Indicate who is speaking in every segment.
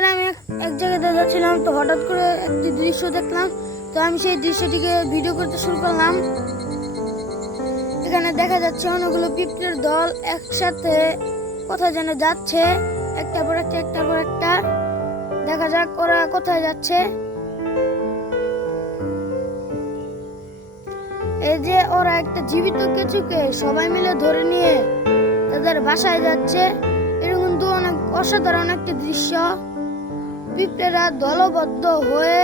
Speaker 1: করে আমি এক- জায়গায় যাচ্ছিলাম তো হঠাৎ করে একটি দৃশ্য দেখলাম। তো আমি সেই দৃশ্যটিকে ভিডিও করতে শুরু করলাম। এখানে দেখা যাচ্ছে অনেকগুলো পিঁপড়ের দল একসাথে কোথায় যেন যাচ্ছে একটা পর একটা, একটার পর একটা। দেখা যাক ওরা কোথায় যাচ্ছে। এই যে ওরা একটা জীবিত কেঁচুকে সবাই মিলে ধরে নিয়ে তাদের বাসায় যাচ্ছে। এরকম কিন্তু অনেক অসাধারণ একটি দৃশ্য। পিঁপড়েরা দলবদ্ধ হয়ে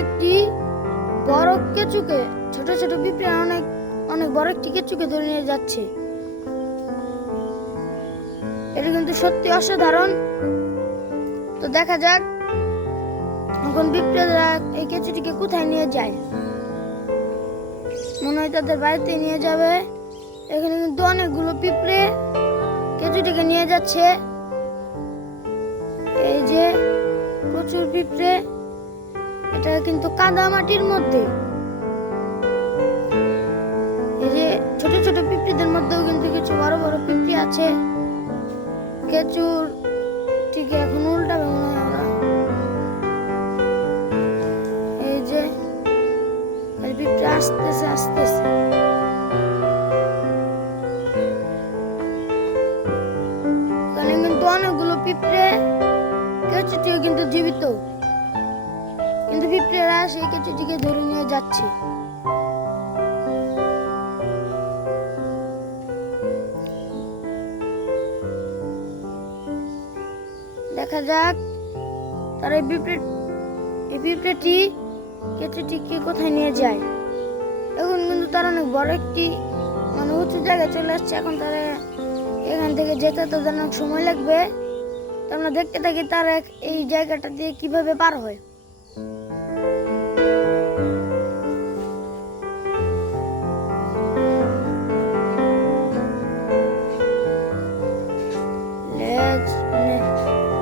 Speaker 1: একটি বড় কেঁচুকে, ছোট ছোট পিঁপড়ে অনেক অনেক বড় একটি কেঁচুকে ধরে নিয়ে যাচ্ছে। এটা কিন্তু সত্যি অসাধারণ। তো দেখা যাক এখন পিঁপড়েরা এই কেঁচুটিকে কোথায় নিয়ে যায়। মনে হয় তাদের বাড়িতে নিয়ে যাবে। এখানে কিন্তু অনেকগুলো পিঁপড়ে কেঁচুটিকে নিয়ে যাচ্ছে। এই যে প্রচুর পিঁপড়ে, এটা কিন্তু কাদা মাটির মধ্যে। এই যে ছোট ছোট পিঁপড়েদের মধ্যেও কিন্তু কিছু বড় বড় পিঁপড়ে আছে। কেঁচুর ঠিক এখন উল্টাবে মনে ওরা। এই যে পিঁপড়ে আসতেছে আসতেছে। অনেকগুলো পিঁপড়ে কেঁচুটিও কিন্তু জীবিত। কিন্তু পিঁপড়েরা সেই কেঁচুটিকে ধরে নিয়ে যাচ্ছে। দেখা যাক তার এই পিঁপড়ে এই পিঁপড়েটি কেঁচুটিকে কোথায় নিয়ে যায়? এখন কিন্তু তার অনেক বড় একটি মানে উঁচু জায়গায় চলে আসছে। এখন তারা এখান থেকে যেতে তাদের অনেক সময় লাগবে। আমরা দেখতে থাকি তারা এই জায়গাটা দিয়ে কীভাবে পার হয়।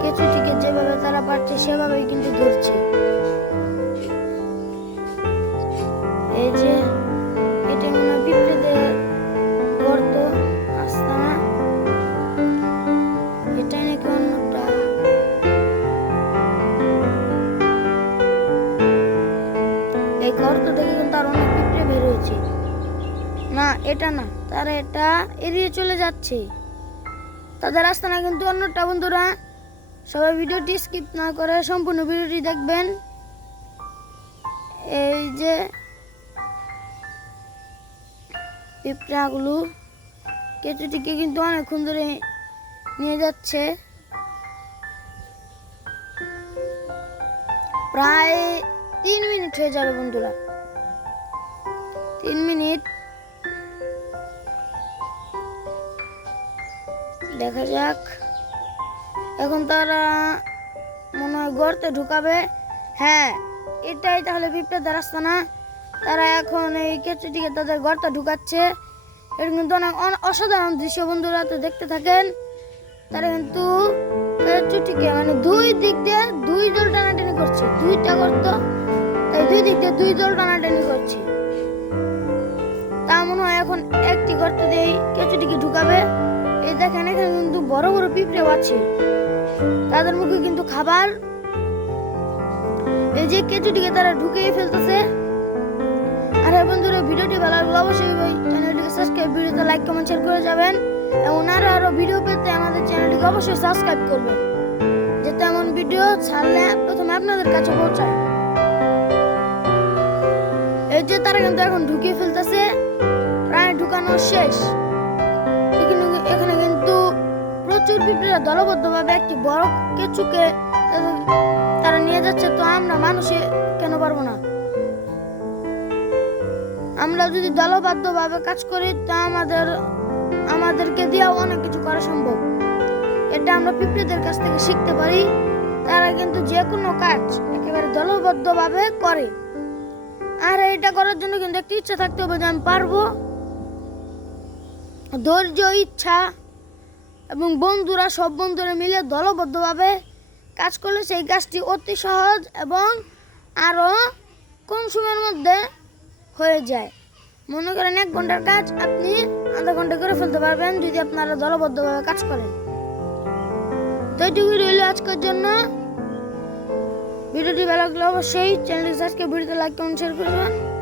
Speaker 1: কিছু থেকে যেভাবে তারা পারছে, সেভাবেই কিন্তু এই গর্ত থেকে কিন্তু আর অনেক পিঁপড়ে বের হয়েছে। না, এটা না, তারা এটা এড়িয়ে চলে যাচ্ছে। তাদের আস্তানা কিন্তু অন্যটা, বন্ধুরা। সবাই ভিডিওটি স্কিপ না করে সম্পূর্ণ ভিডিওটি দেখবেন। এই যে পিঁপড়াগুলো কেঁচুটিকে কিন্তু অনেকক্ষণ ধরে নিয়ে যাচ্ছে। প্রায় হয়ে যাবে বন্ধুরা। তিন মিনিট। দেখা যাক। এখন তারা মনে হয় গর্তে ঢুকাবে। হ্যাঁ এটাই তাহলে পিঁপড়াদের রাস্তা না? তারা এখন এই কেঁচুটিকে তাদের গর্তে ঢুকাচ্ছে। এটা কিন্তু অনেক অসাধারণ দৃশ্য বন্ধুরা, তো দেখতে থাকেন। তারা কিন্তু কেঁচুটিকে মানে দুই দিক দিয়ে দুই দল টানাটানি করছে। দুইটা গর্ত দুই দিক দিয়ে দুই দল টানাটানি করছে। তা মনে হয় এখন একটি গর্ত দিয়ে কেঁচুটিকে ঢুকাবে। এই দেখেন, এখানে কিন্তু বড় বড় পিঁপড়েও আছে তাদের মুখে কিন্তু খাবার। এই যে কেঁচুটিকে তারা ঢুকিয়ে ফেলতেছে। আর হ্যাঁ বন্ধুরা, ভিডিওটি ভালো লাগলে অবশ্যই চ্যানেলটিকে সাবস্ক্রাইব ভিডিওতে লাইক কমেন্ট শেয়ার করে যাবেন। এবং আরও আরও ভিডিও পেতে আমাদের চ্যানেলটিকে অবশ্যই সাবস্ক্রাইব করবেন। যাতে এমন ভিডিও ছাড়লে প্রথমে আপনাদের কাছে পৌঁছায়। এই যে তারা কিন্তু এখন ঢুকিয়ে ফেলতেছে। প্রায় ঢুকানো শেষ। এখানে কিন্তু প্রচুর পিঁপড়েরা দলবদ্ধভাবে একটি বড় কেঁচুকে তারা নিয়ে যাচ্ছে। তো আমরা মানুষে কেন পারব না? আমরা যদি দলবদ্ধভাবে কাজ করি, তা আমাদের আমাদেরকে দিয়েও অনেক কিছু করা সম্ভব। এটা আমরা পিঁপড়েদের কাছ থেকে শিখতে পারি। তারা কিন্তু যে কোনো কাজ একেবারে দলবদ্ধভাবে করে। আর এটা করার জন্য কিন্তু একটি ইচ্ছা থাকতে হবে যে আমি পারব। ধৈর্য, ইচ্ছা এবং বন্ধুরা, সব বন্ধুরা মিলে দলবদ্ধভাবে কাজ করলে সেই কাজটি অতি সহজ এবং আরও কম সময়ের মধ্যে হয়ে যায়। মনে করেন এক ঘণ্টার কাজ আপনি আধা ঘণ্টা করে ফেলতে পারবেন যদি আপনারা দলবদ্ধভাবে কাজ করেন। তো এইটুকুই রইল আজকের জন্য। ভিডিওটি ভালো লাগলে অবশ্যই চ্যানেলটি সাবস্ক্রাইব ভিডিওতে লাইক কমেন্ট শেয়ার করবেন।